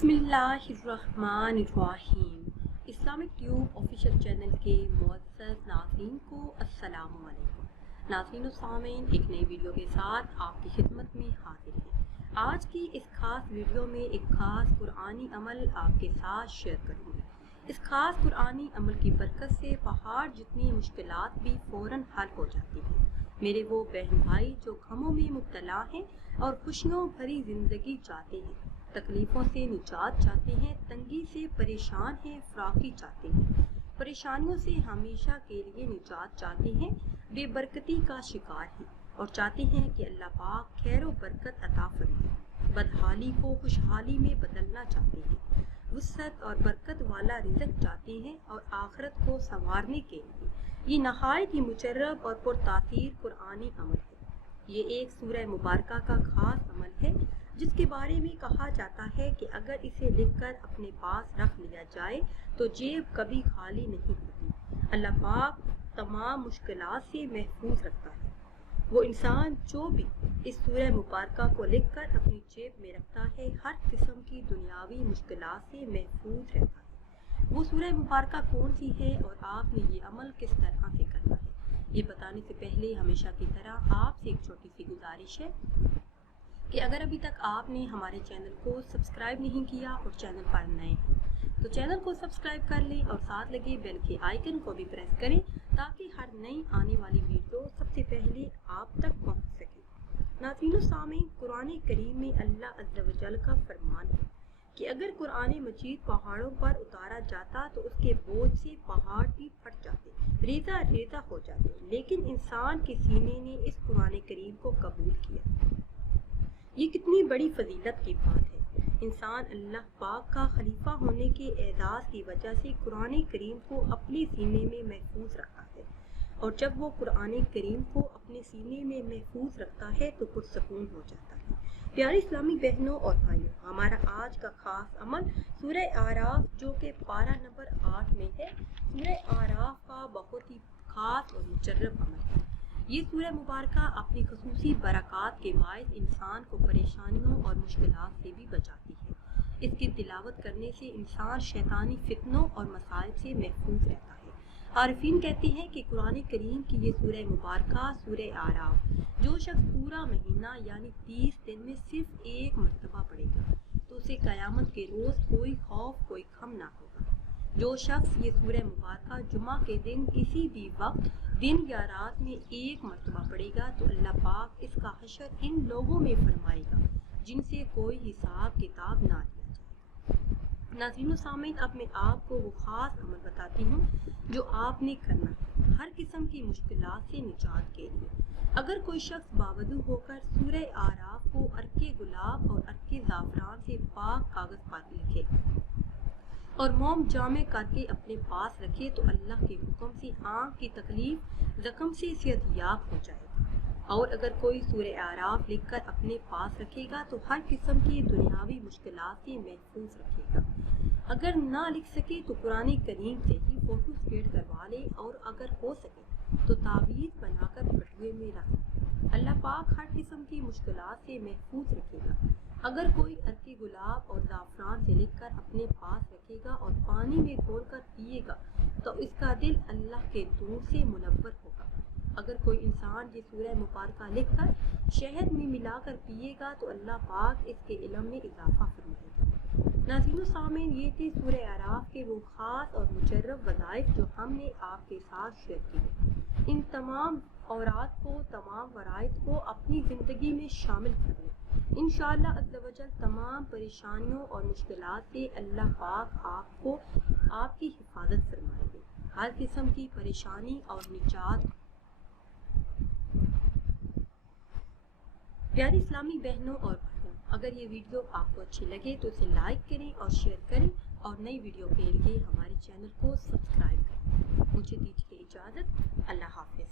बिस्मिल्लाहिर्रहमानिर्रहीम। Islamic tube official channel के मुअज़्ज़ज़ नाज़रीन को अस्सलामु अलैकुम। नाज़रीन व सामीन, एक नई वीडियो के साथ आपकी खिदमत में हाजिर हैं। आज की इस खास वीडियो में एक खास कुरानी अमल आपके साथ शेयर करूँगी। इस खास कुरानी अमल की बरकत से पहाड़ जितनी मुश्किलात भी फ़ौरन हल हो जाती हैं। मेरे वो बहन भाई जो गमों में मुब्तला हैं और खुशियों भरी ज़िंदगी चाहते हैं, तकलीफ़ों से निजात चाहते हैं, तंगी से परेशान हैं, फराकी चाहते हैं, परेशानियों से हमेशा के लिए निजात चाहते हैं, बेबरकती का शिकार हैं और चाहते हैं कि अल्लाह पाक खैर व बरकत अता फरमाए, बदहाली को खुशहाली में बदलना चाहते हैं, वुसअत और बरकत वाला रिज़्क़ चाहते हैं और आखिरत को संवारने के लिए ये नहायत ही मुजर्रब और पुरतासीर कुरानी अमल है। ये एक सूरह मुबारका का खास अमल है जिसके बारे में कहा जाता है कि अगर इसे लिखकर अपने पास रख लिया जाए तो जेब कभी खाली नहीं होती। अल्लाह पाक तमाम मुश्किलात से महफूज रखता है। वो इंसान जो भी इस सूरह मुबारका को लिखकर अपनी जेब में रखता है, हर किस्म की दुनियावी मुश्किलात से महफूज रहता है। वो सूरह मुबारका कौन सी है और आपने ये अमल किस तरह से करना है, ये बताने से पहले हमेशा की तरह आपसे एक छोटी सी गुजारिश है कि अगर अभी तक आपने हमारे चैनल को सब्सक्राइब नहीं किया और चैनल पर नए हैं तो चैनल को सब्सक्राइब कर लें और साथ लगे बेल के आइकन को भी प्रेस करें ताकि हर नई आने वाली वीडियो सबसे पहले आप तक पहुंच सके। नाज़रीन सामीन, कुरान करीम में अल्लाह अज़्ज़ा व जल का फरमान है कि अगर कुरान मजीद पहाड़ों पर उतारा जाता तो उसके बोझ से पहाड़ भी फट जाते, रेजा रेजा हो जाते, लेकिन इंसान के सीने ने इस कुरान करीम को कबूल किया। ये कितनी बड़ी फजीलत की बात है। इंसान अल्लाह पाक का खलीफा होने के एजाज़ की वजह से कुरान करीम को अपने सीने में महफूज रखता है और जब वो कुरान करीम को अपने सीने में महफूज रखता है तो पुरसकून हो जाता है। प्यारी इस्लामी बहनों और भाइयों, हमारा आज का खास अमल सूरह आराफ जो कि पारा नंबर 8 में है, सूरह आराफ का बहुत ही खास और मुजर्रब अमल है। ये सूरह मुबारका अपनी खसूसी बरक़ात के बायस इंसान को परेशानियों और मुश्किलात से भी बचाती है। इसकी तिलावत करने से इंसान शैतानी फितनों और मसाइब से महफूज रहता है। आरिफीन कहते हैं कि कुरान करीम की ये सूरह मुबारका सूरह आराफ जो शख्स पूरा महीना यानी 30 दिन में सिर्फ एक मरतबा पढ़ेगा तो उसे क़यामत के रोज़ कोई खौफ कोई गम ना होगा। जो शख्स ये सूरह मुबारका जुमा के दिन किसी भी वक्त दिन या रात में एक मरतबा पढ़ेगा तो अल्लाह पाक इसका हशर इन लोगों में फरमाएगा जिनसे कोई हिसाब किताब ना लिया जाए। नाज़रीन सामीन, अब मैं आपको वो ख़ास अमल बताती हूँ जो आपने करना है हर किस्म की मुश्किलात से निजात के लिए। अगर कोई शख्स बावजूद होकर सूरह आराफ को अर्के गुलाब और अर्के ज़ाफ़रान से पाक कागज़ पर लिखे और मोम जामे करके अपने पास रखे तो अल्लाह के हुक्म से आँख की तकलीफ ज़ख्म से सेहतयाब हो जाएगा। और अगर कोई सूरह आराफ लिखकर अपने पास रखेगा तो हर किस्म की दुनियावी मुश्किलात से महफूज रखेगा। अगर ना लिख सके तो कुरान करीम से ही फ़ोटो स्टेट करवा ले और अगर हो सके तो तावीज़ बनाकर बटुए में रख ले। अल्लाह पाक हर किस्म की मुश्किलात से महफूज रखेगा। अगर कोई अर्के गुलाब और ज़ाफ़रान से लिखकर अपने पास रखेगा और पानी में घोलकर पिएगा तो इसका दिल अल्लाह के दूर से मुनव्वर होगा। अगर कोई इंसान ये सूरह मुबारका लिखकर शहद में मिलाकर पिएगा तो अल्लाह पाक इसके इल्म में इजाफा फरमाएगा। नाज़रीन सामीन, ये थे सूरह आराफ के वो ख़ास और मुजर्रब वज़ाइफ जो हमने आपके साथ शेयर किए। इन तमाम औरात को, तमाम वराइत को अपनी ज़िंदगी में शामिल कर लें। इंशाअल्लाह अज़्ज़ा व जल तमाम परेशानियों और मुश्किलात से अल्लाह पाक आपको आपकी हिफाजत फरमाएंगे। हर किस्म की परेशानी और निजात। प्यारी इस्लामी बहनों और भाइयों, अगर ये वीडियो आपको अच्छी लगे तो इसे लाइक करें और शेयर करें और नई वीडियो के लिए हमारे चैनल को सब्सक्राइब करें। मुझे दीजिए इजाज़त। अल्लाह हाफ़िज़।